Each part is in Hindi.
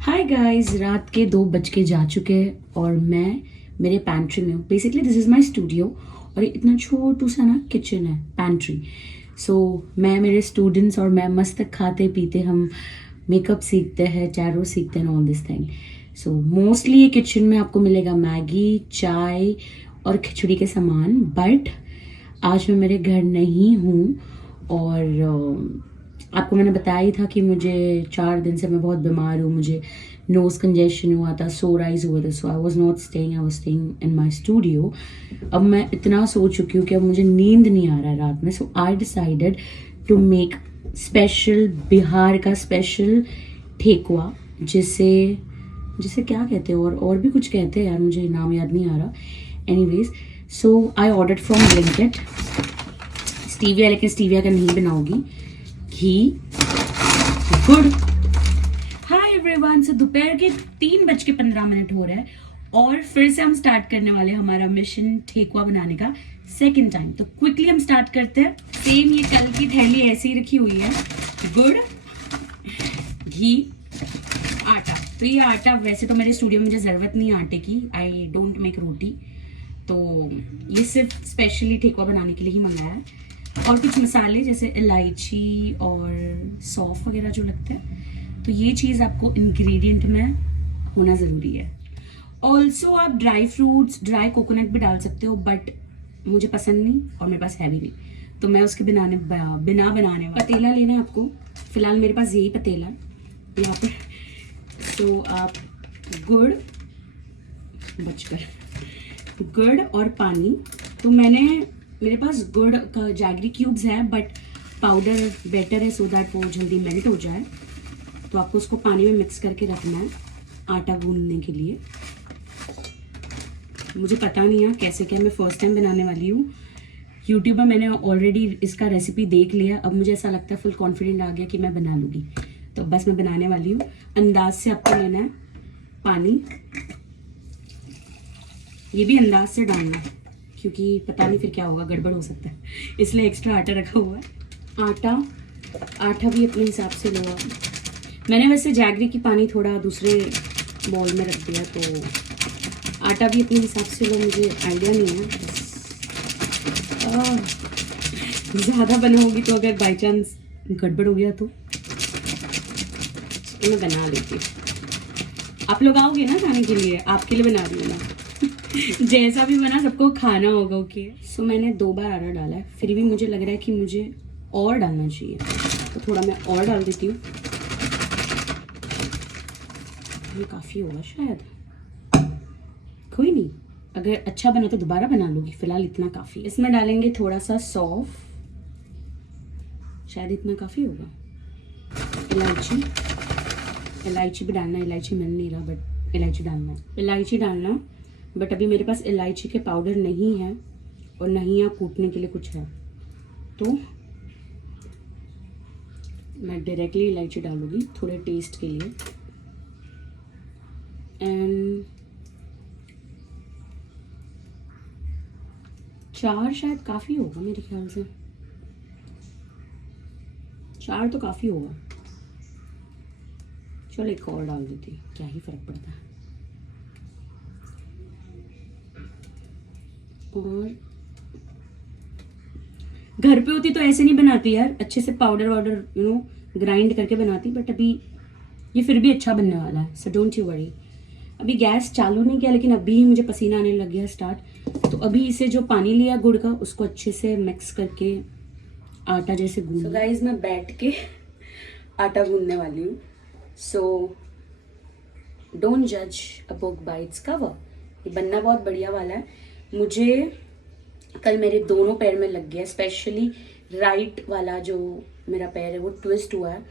हाय गाइस, रात के 2 बज के जा चुके हैं और मैं मेरे पैंट्री में हूँ। Basically this is my studio और ये इतना छोटू सा ना किचन है, पैंट्री। सो मैं, मेरे स्टूडेंट्स और मैं मस्त खाते पीते हम मेकअप सीखते हैं, टैरो सीखते हैं, all this thing. So mostly ये किचन में आपको मिलेगा मैगी, चाय और खिचड़ी के सामान। बट आज मैं मेरे घर नहीं हूँ और आपको मैंने बताया ही था कि मुझे 4 दिन से मैं बहुत बीमार हूँ। मुझे नोज कंजेशन हुआ था, सोर आइज हुआ था। So I was not staying, I was staying in my studio. अब मैं इतना सो चुकी हूँ कि अब मुझे नींद नहीं आ रहा है रात में। So I decided to make special Bihar का स्पेशल ठेकुआ, जिसे जिसे क्या कहते हैं और भी कुछ कहते हैं यार, मुझे नाम याद नहीं आ रहा। Anyways, so I order from Blinkit stevia, लेकिन स्टीविया का नहीं बनाऊंगी, घी, गुड़। हाय एवरीवन, सो दोपहर के 3:15 हो रहा है और फिर से हम स्टार्ट करने वाले हमारा मिशन ठेकुआ बनाने का सेकंड टाइम। तो क्विकली हम स्टार्ट करते हैं। सेम ये कल की थैली ऐसे ही रखी हुई है, गुड़, घी, आटा। तो ये आटा, वैसे तो मेरे स्टूडियो में मुझे ज़रूरत नहीं आटे की, आई डोंट मेक रोटी, तो ये सिर्फ स्पेशली ठेकुआ बनाने के लिए ही मंगाया है। और कुछ मसाले जैसे इलायची और सौंफ वगैरह जो लगते हैं, तो ये चीज़ आपको इंग्रेडिएंट में होना ज़रूरी है। ऑल्सो आप ड्राई फ्रूट्स, ड्राई कोकोनट भी डाल सकते हो, बट मुझे पसंद नहीं और मेरे पास है भी नहीं, तो मैं उसके बिना बनाने वाला। पतीला लेना है आपको, फिलहाल मेरे पास यही पतीला है यहाँ पर। तो आप गुड़ और पानी, तो मेरे पास गुड़ का जैगरी क्यूब्स है, बट पाउडर बेटर है सो दैट वो जल्दी मेल्ट हो जाए। तो आपको उसको पानी में मिक्स करके रखना है आटा गूंदने के लिए। मुझे पता नहीं है कैसे क्या, मैं फर्स्ट टाइम बनाने वाली हूँ। यूट्यूब पर मैंने ऑलरेडी इसका रेसिपी देख लिया, अब मुझे ऐसा लगता है फुल कॉन्फिडेंट आ गया कि मैं बना लूँगी। तो बस मैं बनाने वाली हूँ। अंदाज से आपको लेना है पानी, ये भी अंदाज से डालना है क्योंकि पता नहीं फिर क्या होगा, गड़बड़ हो सकता है, इसलिए एक्स्ट्रा आटा रखा हुआ है। आटा भी अपने हिसाब से लो आप। मैंने वैसे जैगरी की पानी थोड़ा दूसरे बॉल में रख दिया, तो आटा भी अपने हिसाब से लो, मुझे आइडिया नहीं है। ज़्यादा बनाऊंगी तो अगर बाई चांस गड़बड़ हो गया तो मैं बना लेती हूँ। आप लोग आओगे ना खाने के लिए, आपके लिए बना रही हूँ ना। जैसा भी बना सबको खाना होगा, ओके। सो मैंने 2 बार आटा डाला है, फिर भी मुझे लग रहा है कि मुझे और डालना चाहिए, तो थोड़ा मैं और डाल देती हूँ। ये काफ़ी होगा शायद, कोई नहीं, अगर अच्छा बना तो दोबारा बना लूँगी, फिलहाल इतना काफ़ी। इसमें डालेंगे थोड़ा सा सौंफ, शायद इतना काफ़ी होगा। इलायची भी डालना है, इलायची मिल नहीं रहा बट इलायची डालना। बट अभी मेरे पास इलायची के पाउडर नहीं है और नहीं यहाँ कूटने के लिए कुछ है, तो मैं डायरेक्टली इलायची डालूंगी थोड़े टेस्ट के लिए। एंड 4 शायद काफ़ी होगा मेरे ख्याल से, 4 तो काफ़ी होगा। चलो एक और डाल देती, क्या ही फर्क पड़ता है। और घर पे होती तो ऐसे नहीं बनाती यार, अच्छे से पाउडर ग्राइंड करके बनाती, बट अभी ये फिर भी अच्छा बनने वाला है, सो डोंट यू वरी। अभी गैस चालू नहीं किया, लेकिन अभी मुझे पसीना आने लग गया स्टार्ट। तो अभी इसे जो पानी लिया गुड़ का, उसको अच्छे से मिक्स करके आटा जैसे गूंद। सो गाइस, मैं बैठ के आटा गूंदने वाली हूँ। सो डोंट जज a book by its cover. ये बनना बहुत बढ़िया वाला है। मुझे कल मेरे दोनों पैर में लग गया, स्पेशली राइट वाला जो मेरा पैर है वो ट्विस्ट हुआ है,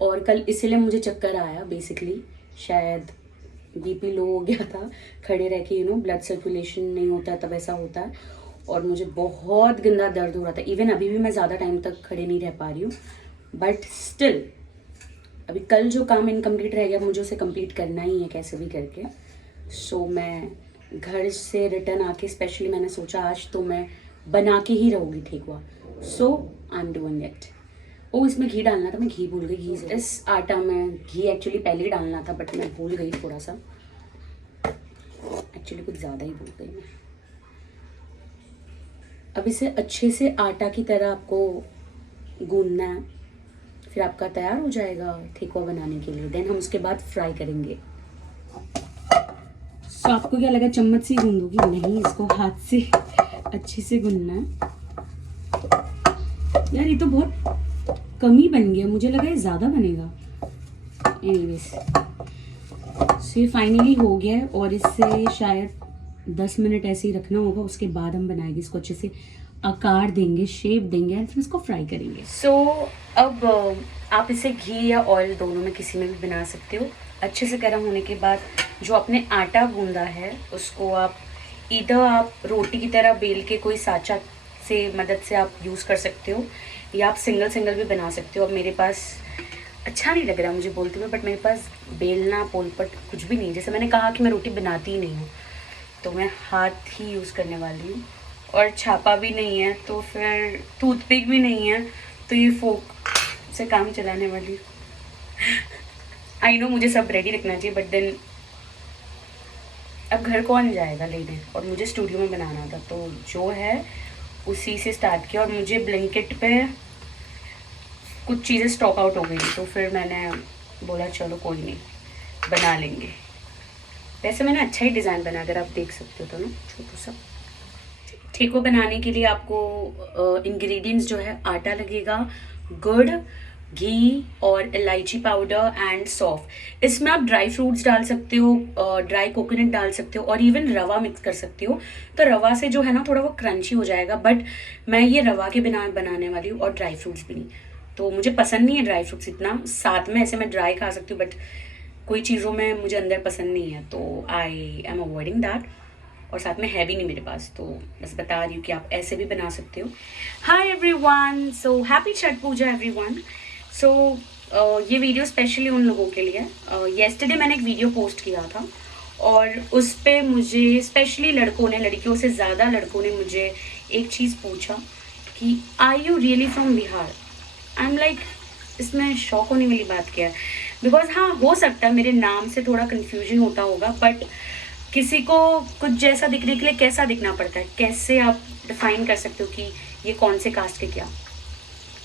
और कल इसीलिए मुझे चक्कर आया। बेसिकली शायद बीपी लो हो गया था, खड़े रह के ब्लड सर्कुलेशन नहीं होता है तब ऐसा होता है, और मुझे बहुत गंदा दर्द हो रहा था। इवन अभी भी मैं ज़्यादा टाइम तक खड़े नहीं रह पा रही हूँ, बट स्टिल अभी कल जो काम इनकम्प्लीट रह गया मुझे उसे कंप्लीट करना ही है कैसे भी करके। सो मैं घर से रिटर्न आके स्पेशली मैंने सोचा आज तो मैं बना के ही रहूँगी ठेकुआ। सो आई एम डूइंग इट। ओ इसमें घी डालना था, मैं घी भूल गई। घी इस आटा में घी एक्चुअली पहले ही डालना था, बट मैं भूल गई थोड़ा सा, एक्चुअली कुछ ज़्यादा ही भूल गई मैं। अब इसे अच्छे से आटा की तरह आपको गूंदना है, फिर आपका तैयार हो जाएगा ठेकुआ बनाने के लिए। देन हम उसके बाद फ्राई करेंगे। तो आपको क्या लगा चम्मच से ही गूंदूंगी? नहीं, इसको हाथ से अच्छे से गूंदना है। यार ये तो बहुत कम ही बन गया, मुझे लगा ये ज़्यादा बनेगा। एनीवेज, सो ये फाइनली हो गया है और इससे शायद 10 मिनट ऐसे ही रखना होगा। उसके बाद हम बनाएंगे इसको, अच्छे से आकार देंगे, शेप देंगे और फिर इसको फ्राई करेंगे। सो अब आप इसे घी या ऑयल दोनों में किसी में भी बना सकते हो। अच्छे से गर्म होने के बाद जो आपने आटा गूंदा है उसको आप इधर आप रोटी की तरह बेल के कोई साँचा से मदद से आप यूज़ कर सकते हो, या आप सिंगल सिंगल भी बना सकते हो। अब मेरे पास अच्छा नहीं लग रहा मुझे बोलते हुए, बट मेरे पास बेलना पोलपट कुछ भी नहीं। जैसे मैंने कहा कि मैं रोटी बनाती ही नहीं हूँ, तो मैं हाथ ही यूज़ करने वाली हूँ। और छापा भी नहीं है, तो फिर टूथपिक भी नहीं है, तो ये फोक से काम चलाने वाली हूँ। आई नो मुझे सब रेडी रखना चाहिए, बट देन अब घर कौन जाएगा लेने, और मुझे स्टूडियो में बनाना था, तो जो है उसी से स्टार्ट किया। और मुझे ब्लिंकिट पे कुछ चीज़ें स्टॉक आउट हो गई थी, तो फिर मैंने बोला चलो कोई नहीं, बना लेंगे। वैसे मैंने अच्छा ही डिज़ाइन बना, अगर आप देख सकते हो तो ना, छोटा सा। ठेकुआ बनाने के लिए आपको इंग्रेडिएंट्स जो है, आटा लगेगा, गुड़, घी और इलायची पाउडर एंड सौंफ। इसमें आप ड्राई फ्रूट्स डाल सकते हो, ड्राई कोकोनट डाल सकते हो, और इवन रवा मिक्स कर सकते हो। तो रवा से जो है ना थोड़ा वो क्रंची हो जाएगा, बट मैं ये रवा के बिना बनाने वाली हूँ, और ड्राई फ्रूट्स भी नहीं। तो मुझे पसंद नहीं है ड्राई फ्रूट्स इतना, साथ में ऐसे मैं ड्राई खा सकती हूँ, बट कोई चीज़ों में मुझे अंदर पसंद नहीं है, तो आई एम अवॉइडिंग दैट। और साथ में है भी नहीं मेरे पास, तो बस बता रही हूँ कि आप ऐसे भी बना सकते हो। Hi everyone, so happy Chhath Puja everyone. So ये वीडियो स्पेशली उन लोगों के लिए। येस्टरडे मैंने एक वीडियो पोस्ट किया था, और उस पर मुझे स्पेशली लड़कों ने, लड़कियों से ज़्यादा लड़कों ने मुझे एक चीज़ पूछा कि are you really from Bihar. I am like, इसमें शौक होने वाली बात क्या है? बिकॉज हाँ, हो सकता है मेरे नाम से थोड़ा कन्फ्यूजन होता होगा, बट किसी को कुछ जैसा दिखने के लिए कैसा दिखना पड़ता है, कैसे आप डिफाइन कर सकते हो कि ये कौन से कास्ट के क्या।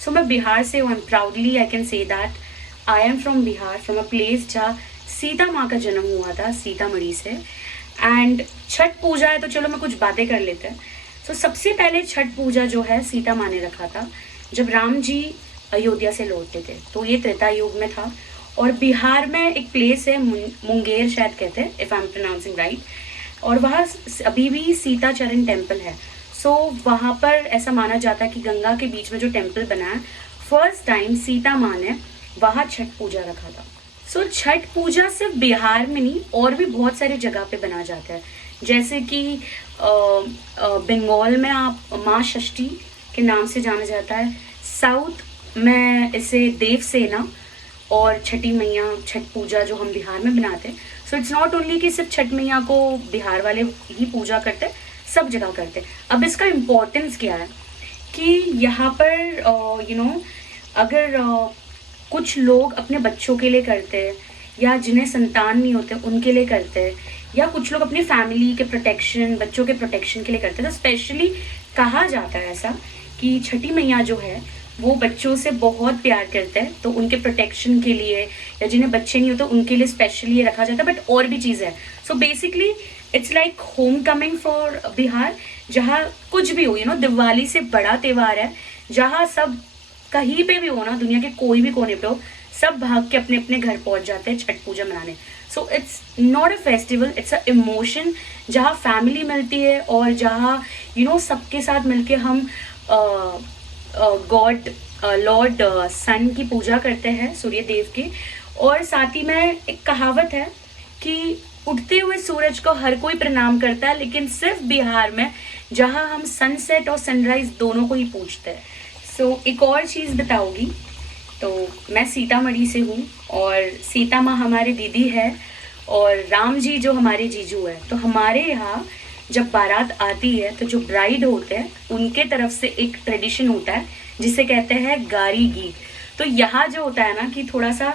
सो मैं बिहार से हूँ, proudly I can say that I am from Bihar, from a place जहाँ सीता माँ का जन्म हुआ था, सीतामढ़ी से। एंड छठ पूजा है, तो चलो मैं कुछ बातें कर लेते हैं। सो सबसे पहले छठ पूजा जो है सीता माँ ने रखा था जब राम जी अयोध्या से लौटते थे, तो ये त्रेता युग में था। और बिहार में एक प्लेस है मुंगेर शायद कहते हैं, if I am pronouncing right, और वहाँ अभी भी सीता चरण टेम्पल है। सो वहाँ पर ऐसा माना जाता है कि गंगा के बीच में जो टेम्पल बना है, फर्स्ट टाइम सीता माँ ने वहाँ छठ पूजा रखा था। सो छठ पूजा सिर्फ बिहार में नहीं, और भी बहुत सारी जगह पे बना जाता है। जैसे कि बंगाल में आप माँ षष्ठी के नाम से जाना जाता है, साउथ में इसे देवसेना, और छठी मैया छठ पूजा जो हम बिहार में बनाते हैं। सो इट्स नॉट ओनली कि सिर्फ छठ मैया को बिहार वाले ही पूजा करते हैं, सब जगह करते हैं। अब इसका इम्पोर्टेंस क्या है कि यहाँ पर अगर कुछ लोग अपने बच्चों के लिए करते हैं, या जिन्हें संतान नहीं होते उनके लिए करते हैं, या कुछ लोग अपनी फैमिली के प्रोटेक्शन, बच्चों के प्रोटेक्शन के लिए करते हैं, तो स्पेशली कहा जाता है ऐसा कि छठी मैया जो है वो बच्चों से बहुत प्यार करते हैं, तो उनके प्रोटेक्शन के लिए, या जिन्हें बच्चे नहीं होते उनके लिए स्पेशली ये रखा जाता है। बट और भी चीज़ है। So basically it's like home coming for Bihar, जहाँ कुछ भी हो, दिवाली से बड़ा त्यौहार है, जहाँ सब कहीं पे भी हो ना, दुनिया के कोई भी कोने पे हो, सब भाग के अपने अपने घर पहुँच जाते हैं छठ पूजा मनाने। So it's not a festival, it's a emotion, जहाँ फैमिली मिलती है, और जहाँ सबके साथ मिलके हम गॉड लॉर्ड सन की पूजा करते हैं, सूर्य देव की। और साथ ही में एक कहावत है कि उठते हुए सूरज को हर कोई प्रणाम करता है, लेकिन सिर्फ बिहार में, जहां हम सनसेट और सनराइज दोनों को ही पूजते हैं। सो एक और चीज़ बताऊंगी, तो मैं सीतामढ़ी से हूँ, और सीता माँ हमारी दीदी है, और राम जी जो हमारे जीजू है। तो हमारे यहाँ जब बारात आती है, तो जो ब्राइड होते हैं उनके तरफ से एक ट्रेडिशन होता है जिसे कहते हैं गारी गीत। तो यहाँ जो होता है ना कि थोड़ा सा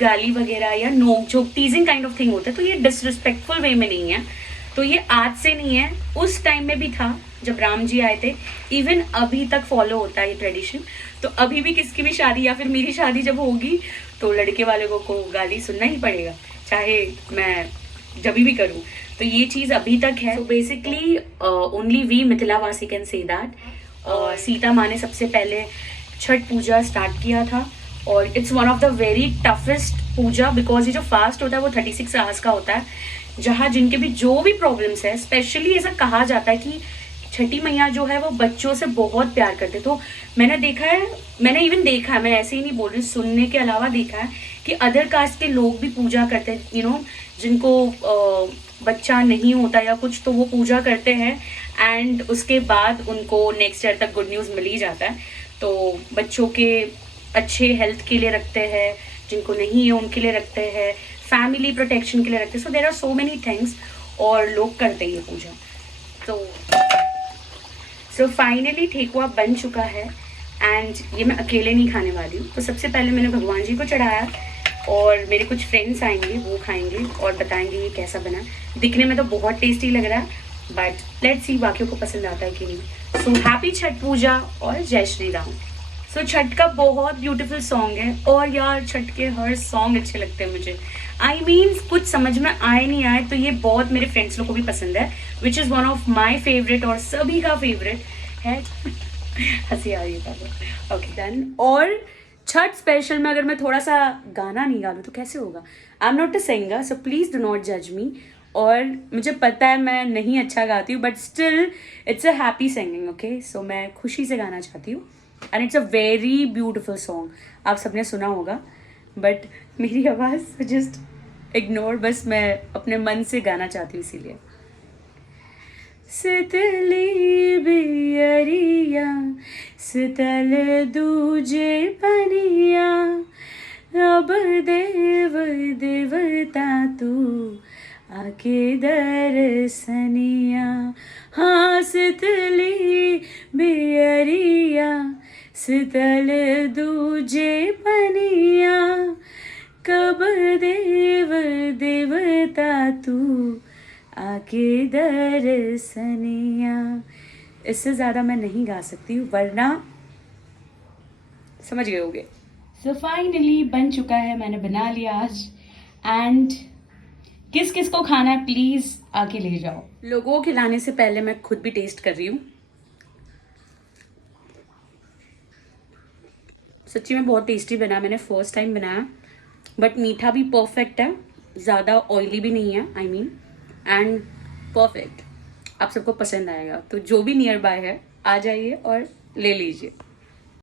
गाली वगैरह या नोक झोंक टीजिंग काइंड ऑफ थिंग होता है, तो ये डिसरिस्पेक्टफुल वे में नहीं है। तो ये आज से नहीं है, उस टाइम में भी था जब राम जी आए थे, इवन अभी तक फॉलो होता है ये ट्रेडिशन। तो अभी भी किसकी भी शादी या फिर मेरी शादी जब होगी तो लड़के वाले को गाली सुनना ही पड़ेगा, चाहे मैं जब भी करूँ। तो ये चीज़ अभी तक है। तो बेसिकली ओनली वी मिथिलावासी कैन से दैट। सीता माँ ने सबसे पहले छठ पूजा स्टार्ट किया था और it's one of the very toughest puja, because ये जो फास्ट होता है वो 36 आवर्स का होता है, जहाँ जिनके भी जो भी प्रॉब्लम्स है, स्पेशली ऐसा कहा जाता है कि छठी मैया जो है वो बच्चों से बहुत प्यार करते। तो मैंने देखा है, मैंने इवन देखा है, मैं ऐसे ही नहीं बोल रही, सुनने के अलावा देखा है कि अदर कास्ट के लोग भी पूजा करते हैं, जिनको बच्चा नहीं होता या कुछ, तो वो पूजा करते हैं एंड उसके बाद उनको नेक्स्ट ईयर तक गुड न्यूज़ मिल ही जाता है। तो बच्चों के अच्छे हेल्थ के लिए रखते हैं, जिनको नहीं है उनके लिए रखते हैं, फैमिली प्रोटेक्शन के लिए रखते हैं। So there are so many things और लोग करते हैं ये पूजा। सो फाइनली ठेकुआ बन चुका है एंड ये मैं अकेले नहीं खाने वाली हूँ। तो सबसे पहले मैंने भगवान जी को चढ़ाया और मेरे कुछ फ्रेंड्स आएंगे, वो खाएंगे और बताएंगे ये कैसा बना। दिखने में तो बहुत टेस्टी लग रहा है, बट लेट्स सी बाकियों को पसंद आता है कि नहीं। सो हैप्पी छठ पूजा और जय श्री राम। सो छठ का बहुत ब्यूटीफुल सॉन्ग है और यार छठ के हर सॉन्ग अच्छे लगते हैं मुझे। आई मीन कुछ समझ में आए नहीं आए तो ये बहुत मेरे फ्रेंड्स लोग को भी पसंद है, which is one of my favourite और सभी का फेवरेट है। हंसी आ रही है। Okay done. और छठ स्पेशल में अगर मैं थोड़ा सा गाना नहीं गा लूँ तो कैसे होगा? I am not a singer, so please do not जज मी। और मुझे पता है मैं नहीं अच्छा गाती हूँ, but still it's a happy singing, okay. So मैं खुशी से गाना चाहती हूँ and it's a very beautiful song. आप सबने सुना होगा, बट मेरी आवाज़ जस्ट इग्नोर, बस मैं अपने मन से गाना चाहती हूँ इसीलिए। शीतली बियरिया शीतल दूजे पनिया, अब देव देवता तू आके दर्शनिया। हाँ शीतली बियरिया शीतल दूजे पनिया, कब देव देवता तू आके दर्शनिया। इससे ज़्यादा मैं नहीं गा सकती हूँ, वरना समझ गए होगे। सो फाइनली बन चुका है, मैंने बना लिया आज। एंड किस किस को खाना है प्लीज़ आके ले जाओ। लोगों को खिलाने से पहले मैं खुद भी टेस्ट कर रही हूँ। सच्ची में बहुत टेस्टी बना, मैंने फर्स्ट टाइम बनाया, बट मीठा भी परफेक्ट है, ज़्यादा ऑयली भी नहीं है, आई मीन, एंड परफेक्ट। आप सबको पसंद आएगा, तो जो भी नियर बाय है आ जाइए और ले लीजिए।